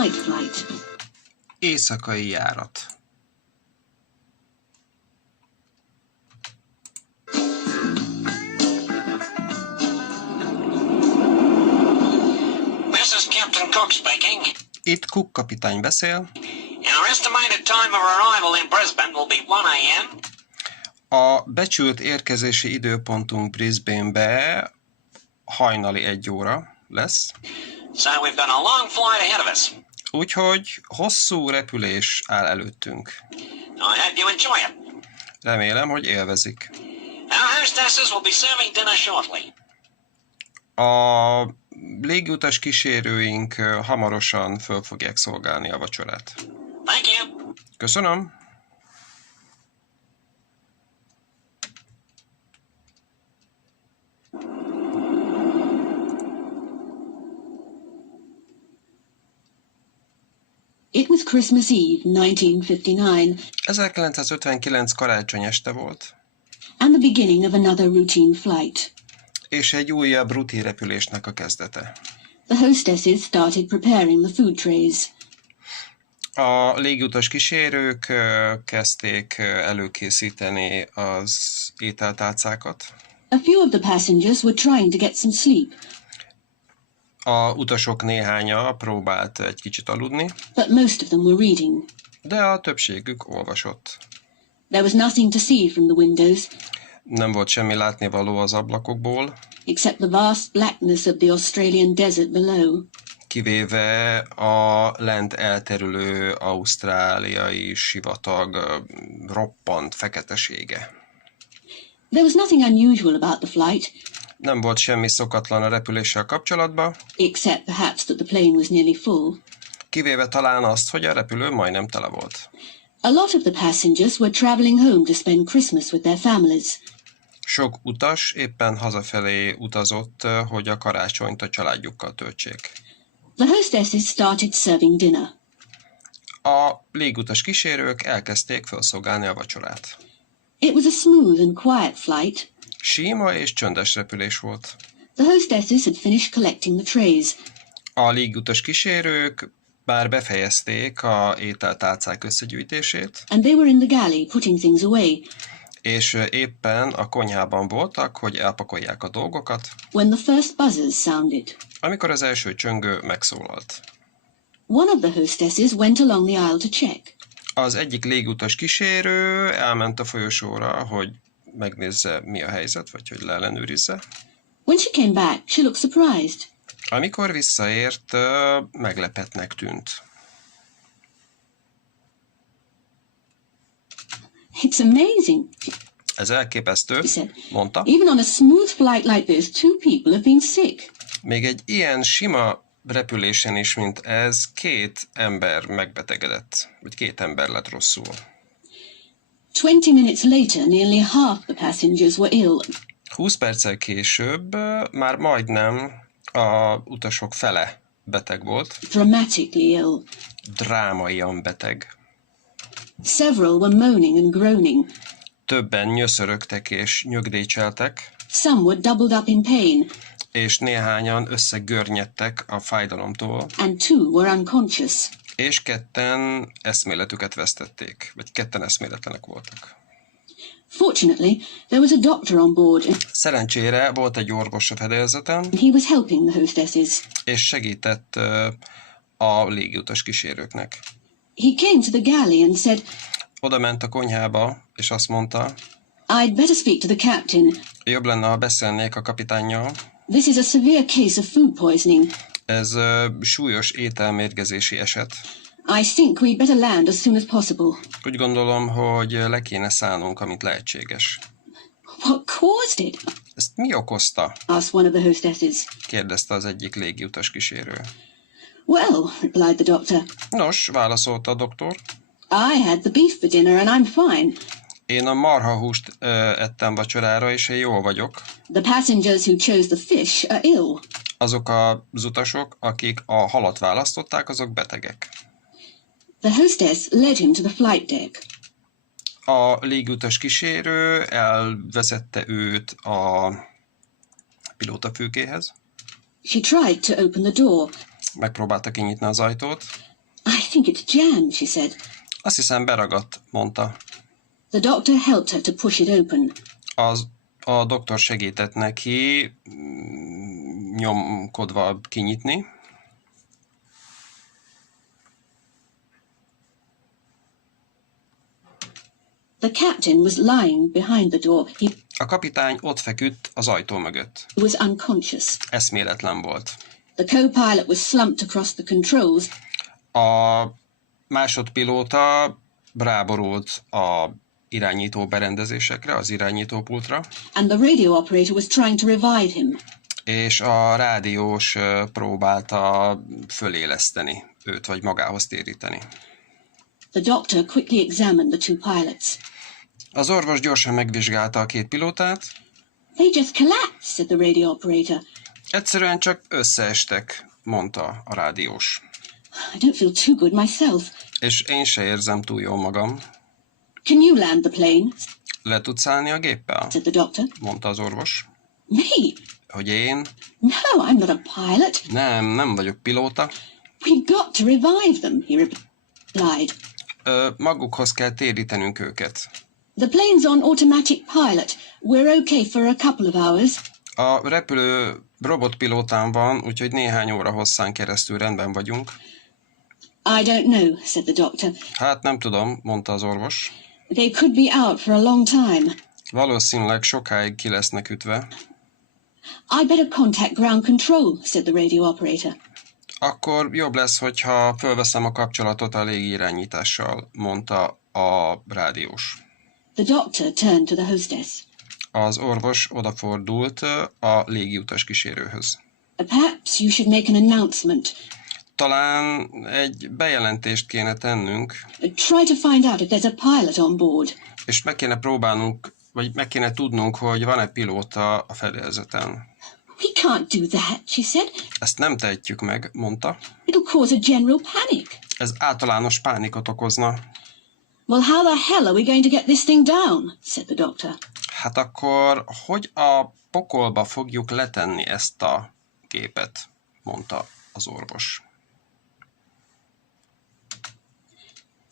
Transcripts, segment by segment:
night flight. Éjszakai járat. This is Captain Cook speaking. Itt Cook kapitány beszél. Our estimated time of arrival in Brisbane will be 1 a.m. A becsült érkezési időpontunk Brisbane-be hajnali 1 óra lesz. So we've got a long flight ahead of us. Úgyhogy hosszú repülés áll előttünk. I hope you enjoy it. Remélem, hogy élvezik. Our hostesses will be serving dinner shortly. A légiutas kísérőink hamarosan föl fogják szolgálni a vacsorát. Thank you. Köszönöm! It was Christmas Eve, 1959, 1959 karácsony este volt, and the beginning of another routine flight. és egy újabb rutin repülésnek a kezdete. The hostesses started preparing the food trays. A légiutas kísérők kezdték előkészíteni az ételtálcákat. A few of the passengers were trying to get some sleep, A utasok néhánya próbált egy kicsit aludni, but most of them were reading. de a többségük olvasott. There was nothing to see from the windows, Nem volt semmi látnivaló az ablakokból, except the vast blackness of the Australian desert below. kivéve a lent elterülő ausztráliai sivatag roppant feketesége. There was nothing unusual about the flight, Nem volt semmi szokatlan a repüléssel kapcsolatban, except perhaps that the plane was nearly full. kivéve talán azt, hogy a repülő majdnem tele volt. A lot of the passengers were travelling home to spend Christmas with their families. Sok utas éppen hazafelé utazott, hogy a karácsonyt a családjukkal töltsék. The hostesses started serving dinner. A légutas kísérők elkezdték felszolgálni a vacsorát. It was a smooth and quiet flight. Sima és csöndes repülés volt. The hostesses had finished collecting the trays. A légutas kísérők bár befejezték a ételtálcák összegyűjtését, And they were in the galley putting things away és éppen a konyhában voltak, hogy elpakolják a dolgokat, when the first buzzers sounded. amikor az első csöngő megszólalt. One of the hostesses went along the aisle to check. Az egyik légutas kísérő elment a folyosóra, hogy megnézze, mi a helyzet, vagy hogy leellenőrizze. When she came back, she looked surprised. Amikor visszaért, meglepetnek tűnt. It's amazing, Ez elképesztő, she said. mondta. Even on a smooth flight like this, 2 people have been sick. Még egy ilyen sima repülésen is, mint ez, 2 ember megbetegedett, vagy 2 ember lett rosszul. 20 minutes later, nearly half the passengers were ill. 20 perccel később már majdnem a utasok fele beteg volt, Dramatically ill. drámaian beteg. Several were moaning and groaning. Többen nyöszörögtek és nyögdécseltek, Some were doubled up in pain, és néhányan összegörnyedtek a fájdalomtól, and 2 were unconscious. és 2 eszméletüket vesztették, vagy 2 eszméletlenek voltak. Fortunately, there was a doctor on board, and Szerencsére volt egy orvos a fedélzeten, he was helping the hostesses. és segített a légiutas kísérőknek. He came to the galley and said, Oda ment a konyhába, és azt mondta, I'd better speak to the captain. jobb lenne, ha beszélnék a kapitánnyal. This is a severe case of food poisoning. Ez súlyos ételmérgezési eset. I think we'd better land as soon as possible. Úgy gondolom, hogy le kéne szállnunk, amint lehetséges. What caused it? Ezt mi okozta? Asked one of the hostesses. Kérdezte az egyik légiutas kísérő. Well, replied the doctor, Nos, válaszolta a doktor. I had the beef for dinner and I'm fine. Én a marhahúst ettem vacsorára, és én jól vagyok. The passengers who chose the fish are ill. Azok az utasok, akik a halat választották, azok betegek. The hostess led him to the flight deck. A légutas kísérő elvezette őt a pilótafülkéhez. She tried to open the door, Megpróbálta kinyitni az ajtót, I think it's jammed, she said. Azt hiszem beragadt, mondta. The doctor helped her to push it open. A doktor segített neki nyomkodva kinyitni. The captain was lying behind the door. A kapitány ott feküdt az ajtó mögött. He was unconscious. Eszméletlen volt. The co-pilot was slumped across the controls. A másodpilóta ráborult a irányító berendezésekre, az irányítópultra. And the radio operator was trying to revive him. És a rádiós próbálta föléleszteni őt, vagy magához téríteni. The doctor quickly examined the two pilots. Az orvos gyorsan megvizsgálta a két pilótát. They just collapsed, said the radio operator. Egyszerűen csak összeestek, mondta a rádiós. I don't feel too good myself. És én se érzem túl jól magam. Can you land the plane? Le tudsz állni a géppel? Said the doctor. Mondta az orvos. Me? Hogy én? No, I'm not a pilot. Nem vagyok pilóta. We've got to revive them, he replied. Magukhoz kell térítenünk őket. The plane's on automatic pilot. We're okay for a couple of hours. A repülő robotpilótán van, úgyhogy néhány óra hosszán keresztül rendben vagyunk. I don't know, said the doctor. Hát nem tudom, mondta az orvos. They could be out for a long time. Valószínűleg sokáig ki lesznek ütve. I better contact ground control, said the radio operator. Akkor jobb lesz, hogyha fölveszem a kapcsolatot a légirányítással, mondta a rádiós. The doctor turned to the hostess. Az orvos odafordult a légiutas kísérőhöz. Perhaps you should make an announcement. Talán egy bejelentést kéne tennünk. Try to find out if there's a pilot on board. És meg kéne próbálnunk, vagy meg kéne tudnunk, hogy van-e pilóta a fedélzeten. We can't do that, she said. Ezt nem tehetjük meg, mondta. It'll cause a general panic. Ez általános pánikot okozna. Well, how the hell are we going to get this thing down? Said the doctor. Hát akkor, hogy a pokolba fogjuk letenni ezt a gépet, mondta az orvos.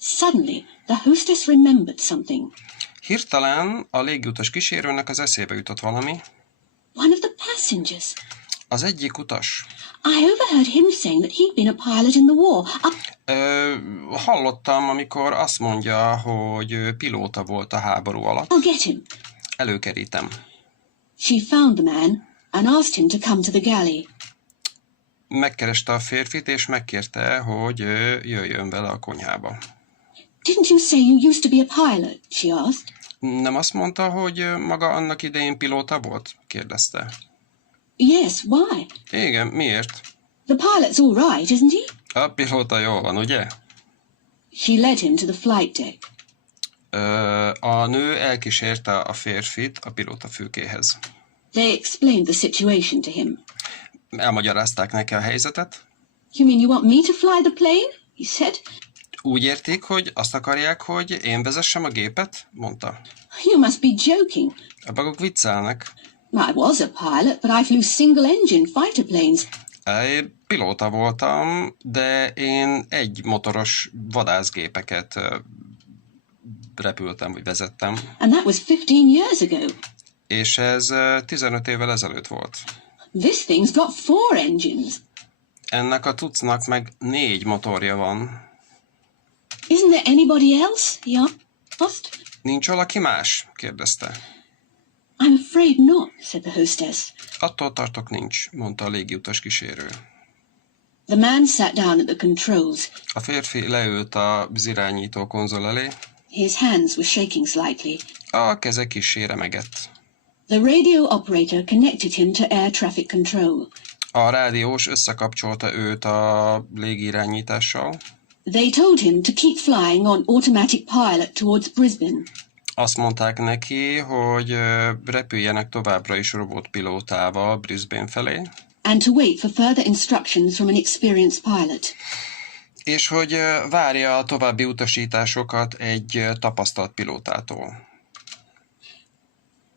Suddenly, the hostess remembered something. Hirtelen a légiutas kísérőnek az eszébe jutott valami. One of the passengers. Az egyik utas. I overheard him saying that he'd been a pilot in the war. Hallottam, amikor azt mondja, hogy ő pilóta volt a háború alatt. I'll get him. Előkerítem. She found the man and asked him to come to the galley. Megkereste a férfit, és megkérte, hogy jöjjön vele a konyhába. Didn't you say you used to be a pilot? She asked. Nem azt mondta, hogy maga annak idején pilóta volt? Kérdezte. Yes, why? Igen, miért? The pilot's all right, isn't he? A pilóta jól van, ugye? She led him to the flight deck. A nő elkísérte a férfit a pilóta fülkéhez. They explained the situation to him. Elmagyarázták neki a helyzetet. You mean you want me to fly the plane? He said. Úgy értik, hogy azt akarják, hogy én vezessem a gépet? Mondta. You must be joking. A maguk viccelnek. I was a pilot, but I flew single-engine fighter planes. Én pilóta voltam, de én egy motoros vadászgépeket repültem, vagy vezettem. And that was 15 years ago. És ez 15 évvel ezelőtt volt. This thing's got 4 engines. Ennek a cuccnak meg 4 motorja van. Isn't there anybody else? He asked. Nincs valaki más? Kérdezte. I'm afraid not, said the hostess. Attól tartok nincs, mondta a légiutas kísérő. The man sat down at the controls. A férfi leült az irányító konzol elé. His hands were shaking slightly. A keze kissé remegett. The radio operator connected him to air traffic control. A rádiós összekapcsolta őt a légirányítással. They told him to keep flying on automatic pilot towards Brisbane. Azt mondták neki, hogy repüljenek továbbra is robotpilótával Brisbane felé. And to wait for further instructions from an experienced pilot. És hogy várja a további utasításokat egy tapasztalt pilótától.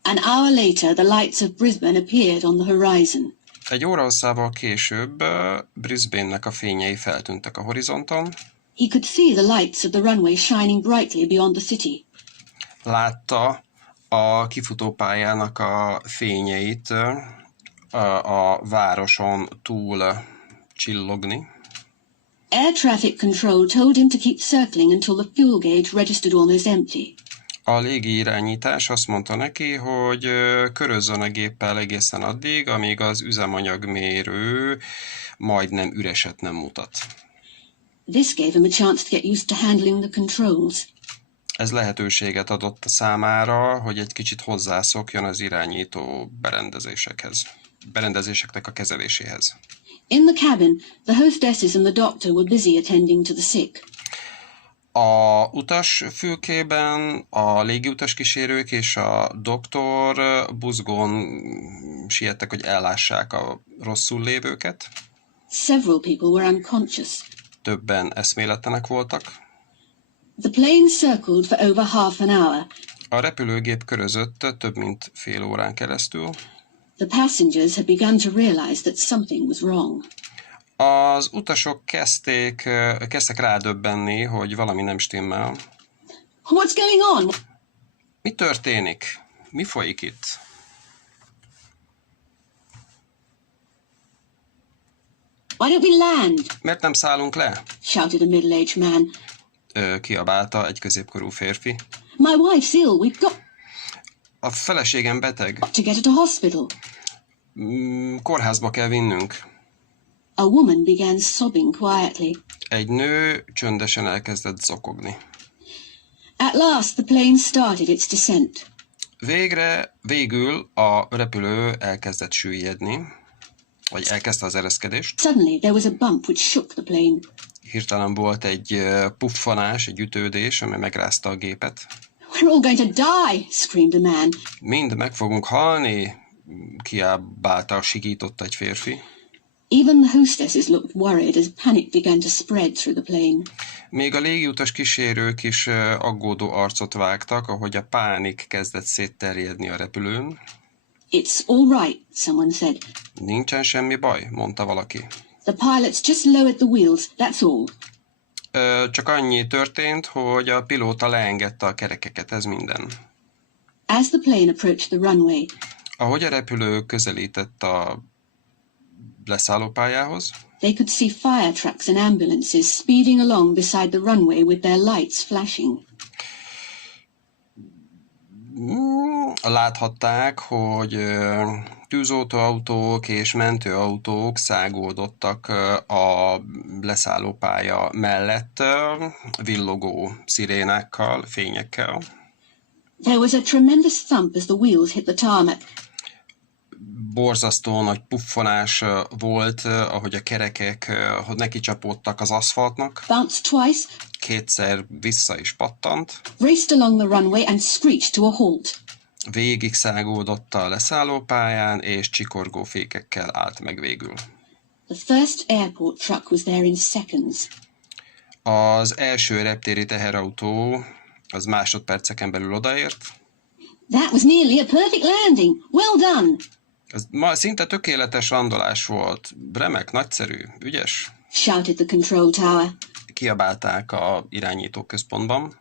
An hour later, the lights of Brisbane appeared on the horizon. Egy óra hosszával később Brisbane-nek a fényei feltűntek a horizonton. He could see the lights of the runway shining brightly beyond the city. Látta a kifutópályának a fényeit a városon túl csillogni. Air traffic control told him to keep circling until the fuel gauge registered almost empty. A légi irányítás azt mondta neki, hogy körözzön a géppel egészen addig, amíg az üzemanyagmérő majdnem üreset nem mutat. This gave him a chance to get used to handling the controls. Ez lehetőséget adott számára, hogy egy kicsit hozzászokjon az irányító berendezéseknek a kezeléséhez. In the cabin, the hostesses and the doctor were busy attending to the sick. A utasfülkében a légiutas kísérők és a doktor buzgón siettek, hogy ellássák a rosszul lévőket. Several people were unconscious. Többen eszméletlenek voltak. The plane circled for over half an hour. A repülőgép körözött több mint fél órán keresztül. The passengers had begun to realize that something was wrong. Az utasok kezdtek rádöbbenni, hogy valami nem stimmel. What's going on? Mi történik? Mi folyik itt? Why don't we land? Miért nem szállunk le? Shouted a middle-aged man. Kiabálta egy középkorú férfi. My wife's ill. We've got A feleségem beteg. to get her to hospital. Kórházba kell vinnünk. A woman began sobbing quietly. Egy nő csöndesen elkezdett zokogni. At last, the plane started its descent. Végül a repülő elkezdett süllyedni, vagy elkezdte az ereszkedést. Suddenly, there was a bump which shook the plane. Hirtelen volt egy puffanás, egy ütődés, amely megrázta a gépet. We're all going to die, screamed a man. Mind meg fogunk halni, kiabálta, sikította egy férfi. Even the hostesses looked worried as panic began to spread through the plane. Még a légiutas kísérők is aggódó arcot vágtak, ahogy a pánik kezdett szétterjedni a repülőn. It's all right, someone said. Nincsen semmi baj, mondta valaki. The pilots just lowered the wheels, that's all. Csak annyi történt, hogy a pilóta leengedte a kerekeket, ez minden. As the plane approached the runway, Ahogy a repülő közelített a leszállópályához, they could see fire trucks and ambulances speeding along beside the runway with their lights flashing. Láthatták, hogy tűzoltóautók és mentőautók száguldottak a leszállópálya mellett villogó szirénákkal, fényekkel. There was a tremendous thump as the wheels hit the tarmac. Borzasztó nagy puffanás volt, ahogy a kerekek neki csapódtak az aszfaltnak. Bounced twice, Kétszer vissza is pattant. raced along the runway and screeched to a halt. Végig száguldott a leszállópályán, és csikorgó fékekkel állt meg végül. The first airport truck was there in seconds. Az első reptéri teherautó az másodperceken belül odaért. That was nearly a perfect landing. Well done. Ez ma szinte tökéletes landolás volt. Remek, nagyszerű, ügyes. Shouted the control tower. Kiabálták a irányító központban.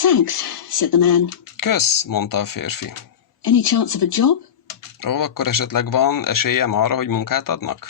Thanks, said the man. Kösz, mondta a férfi. Any chance of a job? Ó, akkor esetleg van esélyem arra, hogy munkát adnak?